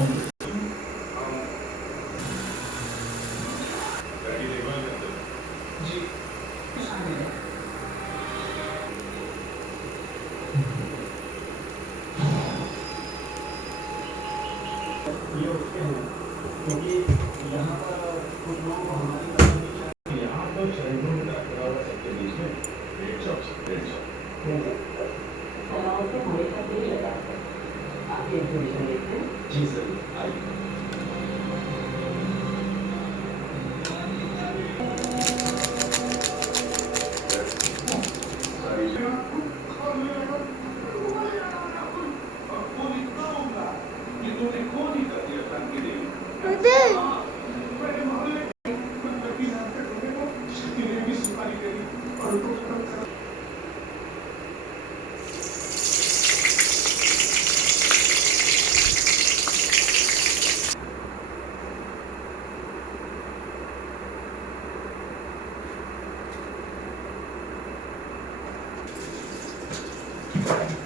ये उसके हैं क्योंकि यहाँ पर कुछ लोगों को हमारी तरफ यहाँ तो 6 किलोमीटर खुला हुआ सबके बीच में 150 तनाव से हमेशा नहीं लगा आप ये इंफॉर्मेशन लेते हैं। जी सर आइए Thank you.